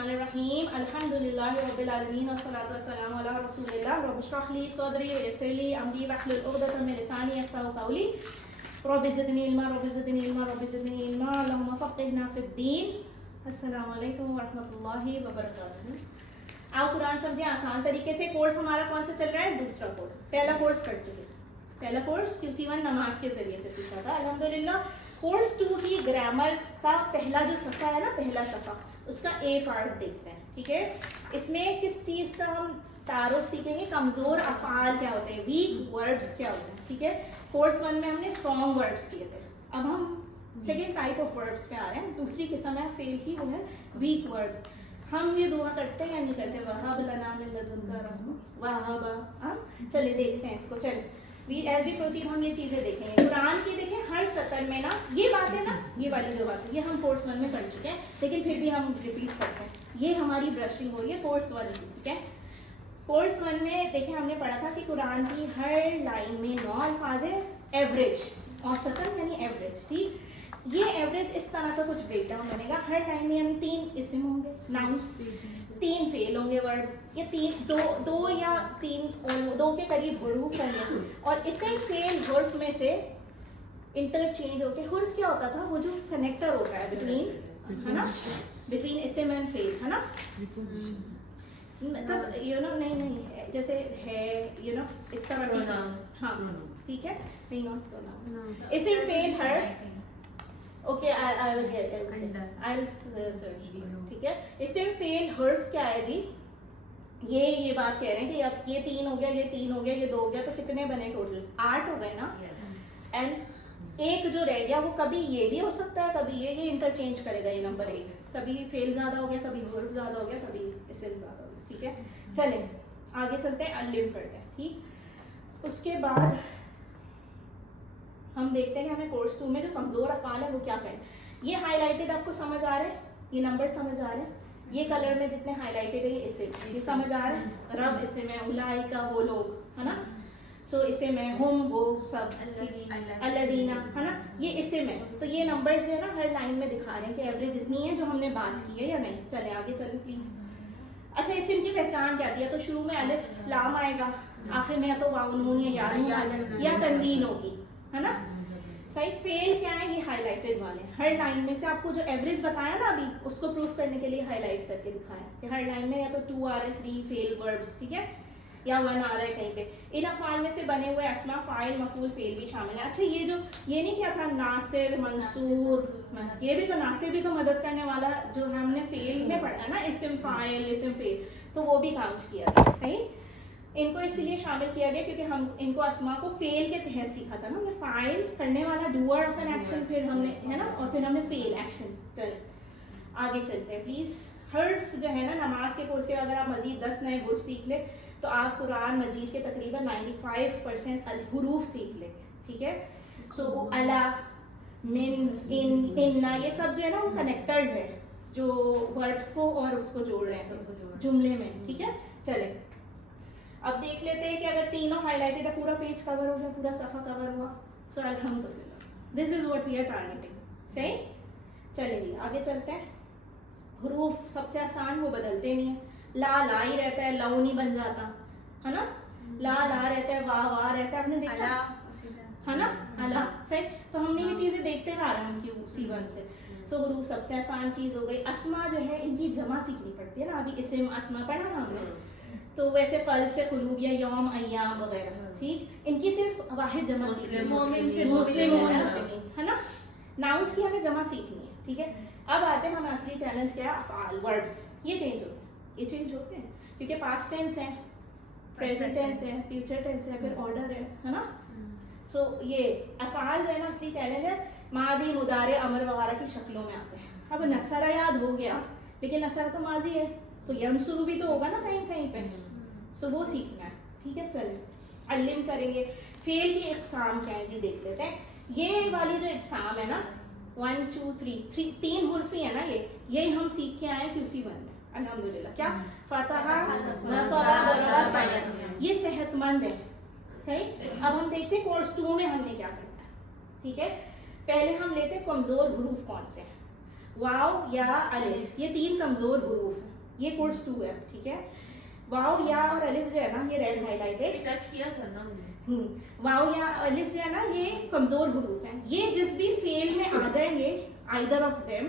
الرحمن الرحیم الحمدللہ رب العالمین والصلاۃ والسلام علی رسول اللہ رب اشرح لی صدری ویسر لی امری واحلل عقدۃ من لسانی یفقهوا قولی رب زدنی علما رب زدنی علما رب زدنی علما اللہم فقہنا فی الدین. السلام علیکم ورحمۃ اللہ وبرکاتہ. آپ قرآن سمجھیں آسان طریقے سے. کورس ہمارا کون سا چل رہا ہے؟ دوسرا کورس. پہلا کورس کر چکے. پہلا کورس QC1 نماز کے ذریعے سے سیکھا تھا الحمدللہ. کورس 2 کی گرامر کا پہلا جو صفحہ ہے نا، پہلا صفحہ، اس کا A پارٹ دیکھتے ہیں. ٹھیک ہے، اس میں کس چیز کا ہم تعارف سیکھیں گے؟ کمزور افعال کیا ہوتے ہیں، ویک ورڈز کیا ہوتے ہیں. ٹھیک ہے، کورس 1 میں ہم نے اسٹرانگ ورڈز کیے تھے. اب ہم سیکنڈ ٹائپ آف ورڈز پہ آ رہے ہیں. دوسری قسم ہے فیل کی، وہ ہے ویک ورڈز. ہم یہ دعا کرتے ہیں یا نہیں کرتے؟ وہاب لنا من لدنک رحمہ وہاب. چلے دیکھتے ہیں اس کو. چلے ایز وی پروسیڈ ہم یہ چیزیں دیکھیں گے. قرآن کی دیکھیں ہر سطر میں نا یہ بات ہے نا، یہ والی جو بات ہے یہ ہم کورس 1 میں پڑھ چکے ہیں، لیکن پھر بھی ہم ریپیٹ کرتے ہیں. یہ ہماری برشنگ ہو رہی ہے کورس 1 کی. ٹھیک ہے، کورس 1 میں دیکھیں ہم نے پڑھا تھا کہ قرآن کی ہر لائن میں 9 الفاظ ہے ایوریج، اوسطاً یعنی ایوریج. ٹھیک، یہ ایوریج اس طرح کا کچھ بریک ڈاؤن بنے گا. ہر لائن میں یعنی 3 اسم ہوں گے، ناؤنس، 3 فعل ہوں گے ورڈ، یہ دو یا 2 کے قریب حروف ہوں گے. اور اسم فعل حرف میں سے انٹرچینج ہو کے، حرف کیا ہوتا تھا؟ وہ جو کنیکٹر ہوتا ہے بٹوین، ہے نا، بٹوین اسم اینڈ فعل، ہے نا. مطلب نہیں جیسے ہے اس طرح. ہاں ٹھیک ہے، نہیں نوٹ اسم فعل حرف. Okay I'll search. ٹھیک ہے، اسم فعل حرف کیا ہے جی؟ یہ بات کہہ رہے ہیں کہ اب یہ 3 ہو گیا، یہ 3 ہو گیا، یہ 2 ہو گیا، تو کتنے بنے ٹوٹل؟ 8 ہو گئے نا. اینڈ ایک جو رہ گیا وہ کبھی یہ بھی ہو سکتا ہے، کبھی یہ انٹرچینج کرے گا. یہ نمبر 1 کبھی فعل زیادہ ہو گیا، کبھی حرف زیادہ ہو گیا، کبھی اسم زیادہ ہو گیا. ٹھیک ہے، چلیں آگے چلتے ہیں، علم کرتے ہیں. ٹھیک، اس کے بعد ہم دیکھتے ہیں کہ ہمیں کورس 2 میں جو کمزور افعال ہے وہ کیا کریں. یہ ہائی لائٹڈ آپ کو سمجھ آ رہے ہیں؟ یہ نمبر سمجھ آ رہے ہیں؟ یہ کلر میں جتنے ہائی لائٹڈ ہے یہ اسم، یہ سمجھ آ رہے ہیں؟ رب اسم ہے، اولئک وہ لوگ، ہے نا. سو اسم ہے، ہم وہ سب، الذین، ہے نا، یہ اسم ہے. تو یہ نمبر جو ہے نا ہر لائن میں دکھا رہے ہیں کہ ایوریج اتنی ہے جو ہم نے بات کی ہے یا نہیں. چلیں آگے چلیں پلیز. اچھا، اسم کی پہچان کیا تھی؟ یا تو شروع میں الف لام آئے گا، آخر میں یا تو واو نون یا یا نون آ جائے گا، یا تنوین ہوگی، ہے نا. صحیح. فیل کیا ہے؟ یہ ہائی لائٹڈ والے. ہر لائن میں سے آپ کو جو ایوریج بتایا نا ابھی، اس کو پروف کرنے کے لیے ہائی لائٹ کر کے دکھایا کہ ہر لائن میں یا تو 2 آ رہے ہیں، 3 فیل وربس، ٹھیک ہے، یا 1 آ رہا ہے کہیں پہ. ان افعال میں سے بنے ہوئے اسما، فاعل، مفعول، فعل بھی شامل ہے. اچھا، یہ نہیں کیا تھا ناصر، منصور، یہ بھی تو ناصر بھی تو مدد کرنے والا جو ہم نے فعل میں پڑھا نا، اسم فاعل اسم فعل، تو وہ بھی کاؤنٹ کیا تھا. صحیح. ان کو اس لیے شامل کیا گیا کیونکہ ہم ان کو اسما کو فعل کے تحت سیکھا تھا نا. ہم نے فاعل کرنے والا، ڈوئر آف این ایکشن، پھر ہم نے، ہے نا، اور پھر ہم نے فعل ایکشن. چلیں آگے چلتے ہیں پلیز. حرف جو ہے نا نماز کے کورس کے اگر آپ مزید 10 نئے حروف سیکھ لیں تو آپ قرآن مجید کے تقریباً 95% حروف سیکھ لیں. ٹھیک ہے. سو الا، من، ان، یہ سب جو ہے نا وہ کنیکٹرز ہیں جو ورڈس کو اور اس کو جوڑ رہے ہیں جملے میں. ٹھیک ہے، چلیں اب دیکھ لیتے ہیں کہ اگر تینوں ہائی لائٹڈ ہے، پورا پیج کور ہو گیا، پورا صفحہ کور ہوا. سو الحمدللہ this is what we are targeting. صحیح. چلیں جی آگے چلتے ہیں. حروف سب سے آسان، وہ بدلتے نہیں ہیں. لا ہی رہتا ہے، لو نہیں بن جاتا، ہے نا. لا رہتا ہے، وا رہتا ہے، آپ نے دیکھا ہے نا، الا. صحیح. تو ہم نے یہ چیزیں دیکھتے ہوئے آ رہے ہیں QC1 سے. سو حروف سب سے آسان چیز ہو گئی. اسما جو ہے ان کی جمع سیکھنی پڑتی ہے نا. ابھی اسم اسما پڑھا نا ہم نے، تو ویسے قلب سے قلوب یا یوم، ایام وغیرہ. ٹھیک، ان کی صرف واحد جمع مسلمون، ہے نا. ناؤنس کی ہمیں جمع سیکھنی ہے. ٹھیک ہے. اب آتے ہیں ہمیں اصلی چیلنج کیا ہے؟ افعال، ورڈس. یہ چینج ہوتے ہیں کیونکہ پاسٹ ٹینس ہے، پریزنٹ ٹینس ہے، فیوچر ٹینس ہے، پھر آرڈر ہے نا. سو یہ افعال جو ہے نا اصلی چیلنج ہے. ماضی، مضارع، امر وغیرہ کی شکلوں میں آتے ہیں. اب نصرہ یاد ہو گیا، لیکن نصرہ تو ماضی ہے، تو ینصر بھی تو ہوگا نا کہیں پہ. سو وہ سیکھنا ہے. ٹھیک ہے، چلیں علم کریں گے. فعل کی اقسام کیا ہے جی؟ دیکھ لیتے ہیں. یہ والی جو اقسام ہے نا 1 2 3 3 حرفی ہے نا، یہی ہم سیکھ کے آئے ہیں QC1 میں الحمدللہ. کیا؟ فتح، نصب، ضرب، یہ صحت مند ہے. صحیح. اب ہم دیکھتے ہیں کورس 2 میں ہم نے کیا کرنا ہے. ٹھیک ہے، پہلے ہم لیتے ہیں کمزور حروف کون سے ہیں. واو یا الف یہ تین کمزور حروف ہیں. یہ کورس 2 ہے, ٹھیک ہے. واو یا اور الف جو ہے نا, یہ ریڈ ہائی لائٹڈ ٹچ کیا تھا نا واو یا الف جو ہے نا یہ کمزور حروف ہیں. یہ جس بھی فعل میں آ جائیں گے either of them,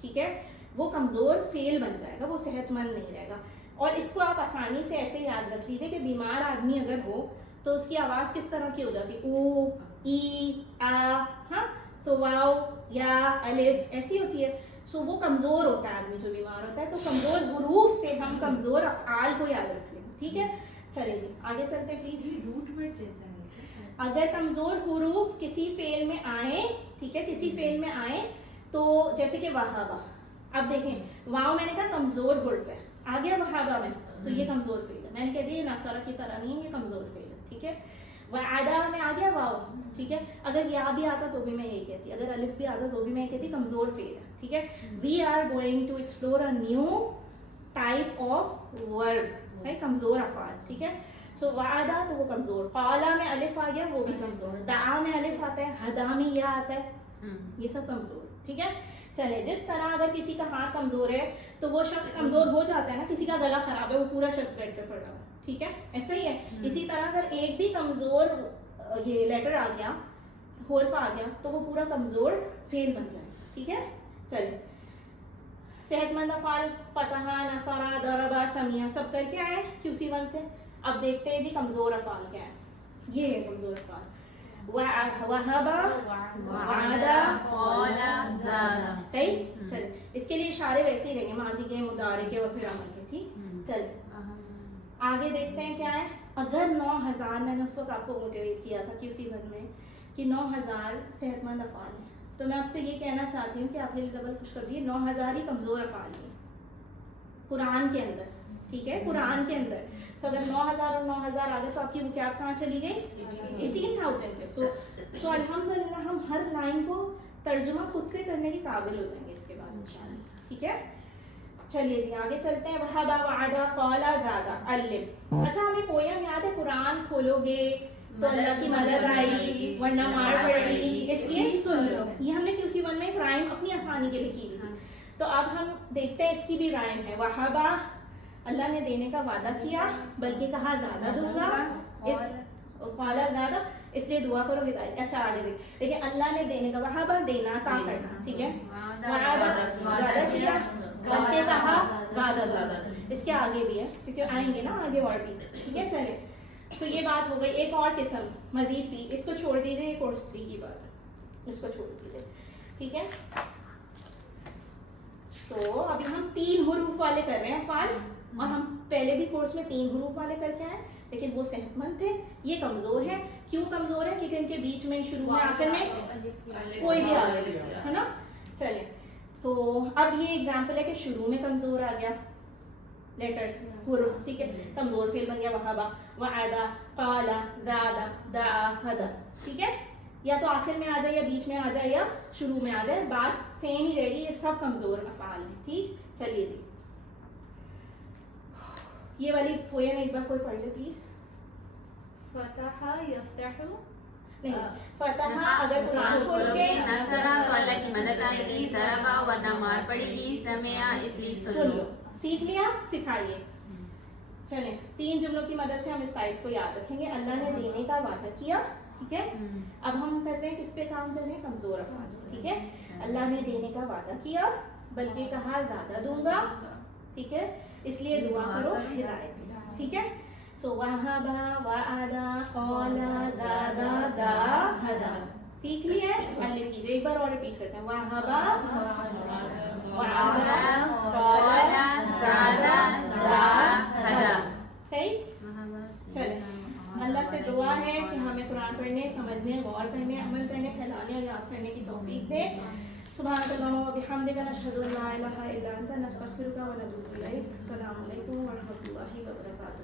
ٹھیک ہے, وہ کمزور فعل بن جائے گا, وہ صحت مند نہیں رہے گا. اور اس کو آپ آسانی سے ایسے یاد رکھ لیجیے کہ بیمار آدمی اگر ہو تو اس کی آواز کس طرح کی ہو جاتی, او ای آ, ہاں, تو واو یا الف ایسی ہوتی ہے. سو وہ کمزور ہوتا ہے آدمی جو بیمار ہوتا ہے. تو کمزور حروف سے ہم کمزور افعال کو یاد رکھ لیں, ٹھیک ہے. چلیں جی آگے چلتے ہیں پلیز. روٹ ورڈ جیسا ہے. اگر کمزور حروف کسی فعل میں آئیں, ٹھیک ہے, کسی فعل میں آئیں تو جیسے کہ وہابہ, اب دیکھیں واو میں نے کہا کمزور حرف ہے, آ گیا وہابہ میں تو یہ کمزور فعل ہے. میں نے کہہ دیا نصارہ کی طرح نہیں ہے, یہ کمزور فعل ہے, ٹھیک ہے. وعدہ میں آ گیا واو, ٹھیک ہے. اگر یا بھی آتا تو بھی میں یہی کہتی, اگر الف بھی آتا تو بھی میں کہتی کمزور فعل ہے, ٹھیک ہے. We are going to explore a new type of verb, صحیح, کمزور افعال, ٹھیک ہے. سو وعدہ تو وہ کمزور, قالا میں الف آ گیا وہ بھی کمزور, دعا میں الف آتا ہے, ہدا میں یا آتا ہے, یہ سب کمزور, ٹھیک ہے. چلے جس طرح اگر کسی کا ہاتھ کمزور ہے تو وہ شخص کمزور ہو جاتا ہے نا, کسی کا گلا خراب ہے وہ پورا شخص بیڈ پہ پڑ رہا ہے, ٹھیک ہے, ایسا ہی ہے. اسی طرح اگر ایک بھی کمزور یہ لیٹر آ گیا, حرف آ گیا تو وہ پورا کمزور فعل بن جائے, ٹھیک ہے. چلے صحت مند افعال فتح, نصرہ, ضربہ, سمیع سب کر کے آئے QC1 سے. اب دیکھتے ہیں جی کمزور افعال کیا ہے. یہ ہے کمزور افعال, وہبہ, وعدہ, قالا, زادہ, صحیح. چلے اس کے لیے اشارے ویسے ہی رہیں گے, ماضی کے, مضارع کے اور پھر امر کے, ٹھیک. چلے آگے دیکھتے ہیں کیا ہے. اگر 9000, میں نے اس وقت آپ کو موٹیویٹ کیا تھا QC1 میں کہ 9000 صحت مند افعال ہیں, تو میں آپ سے یہ کہنا چاہتی ہوں کہ آپ یہ ڈبل خوش کر دیے 9000 ہی کمزور افعال ہیں قرآن کے اندر, ٹھیک ہے, قرآن کے اندر. سو اگر 9000 اور 9000 آ گئے تو آپ کی وکیات کہاں چلی گئی, 18,000 پہ. سو الحمدللہ ہم ہر لائن کو ترجمہ خود سے کرنے کے قابل ہو جائیں گے اس کے بعد انشاءاللہ, ٹھیک ہے. چلیے جی آگے چلتے ہیں. وہبہ, وعدہ, قالا, زادہ, علم. اچھا ہمیں پویم یاد ہے, قرآن کھولو گے تو اللہ کی مدد آئی ورنہ مار پڑے گی, اس لیے سن لو. یہ ہم نے QC1 میں ایک رائم اپنی آسانی کے لیے کی تھی. تو اب ہم دیکھتے ہیں اس کی بھی رائم ہے. وہبہ, اللہ نے دینے کا وعدہ کیا بلکہ کہا زیادہ دوں گا, قالا زیادہ, اس لیے دعا کرو ہدایت. اچھا آگے دیکھیں, اللہ نے دینے کا, وہبہ دینا, عطا کرنا, ٹھیک ہے. وعدہ وعدہ کیا بلکہ کہا زیادہ زیادہ, اس کے آگے بھی ہے کیونکہ آئیں گے نا آگے اور بھی, ٹھیک ہے. چلے سو یہ بات ہو گئی. ایک اور قسم مزید بھی, اس کو چھوڑ دیجیے, یہ کورس 3 کی بات ہے, اس کو چھوڑ دیجیے, ٹھیک ہے. تو ابھی ہم 3 حروف والے کر رہے ہیں افعال, اور ہم پہلے بھی کورس میں 3 حروف والے کر کے آئے, لیکن وہ صحت مند تھے, یہ کمزور ہے. کیوں کمزور ہے؟ کیونکہ ان کے بیچ میں, شروع میں, آخر میں کوئی بھی آ گیا ہے نا. چلیں تو اب یہ ایگزامپل ہے کہ شروع میں کمزور آ گیا لیٹر, حرف, ٹھیک ہے, کمزور فعل بن گیا وہبہ, وعدہ, قالا, زادہ, دعا, ہدا, ٹھیک ہے. یا تو آخر میں آ جائے, یا بیچ میں آ جائے, یا شروع میں آ جائے, بات سیم ہی رہے گی. یہ سب کمزور افعال ہیں, ٹھیک. چلیے جی یہ والی پویم ایک بار کوئی پڑھ لے پلیز. فتح یفتح, نہیں, فتح اگر قرآن کھول کے, نصرہ تو اللہ کی مدد آئے گی, ضربہ ورنہ مار پڑے گی, سمعہ اس لیے سن لو. سیکھ لیا, سکھائیے. چلیں 3 جملوں کی مدد سے ہم اس ٹائپ کو یاد رکھیں گے. اللہ نے دینے کا وعدہ کیا, ٹھیک ہے. اب ہم کر رہے ہیں کس پہ کام کر رہے ہیں, کمزور افعال, ٹھیک ہے. اللہ نے دینے کا وعدہ کیا بلکہ کہا زیادہ دوں گا, ٹھیک ہے, اس لیے دعا کرو ہدایت, ٹھیک ہے. سو وہبہ, وعدہ, قالا, زادہ, دعا, ہدا. سیکھ لی ہے, علم کیجیے. ایک بار اور ریپیٹ کرتے ہیں. وہبہ, وعدہ, قالا, زادہ, دعا, ہدا. صحیح. چلیں اللہ سے دعا ہے کہ ہمیں قرآن پڑھنے, سمجھنے, غور کرنے, عمل کرنے, پھیلانے اور یاد کرنے کی توفیق دے. سبحانک اللہم و بحمدک, نشہد ان لا الہ الا انت, نستغفرک و نتوب الیک. السلام علیکم و رحمۃ اللہ وبرکاتہ.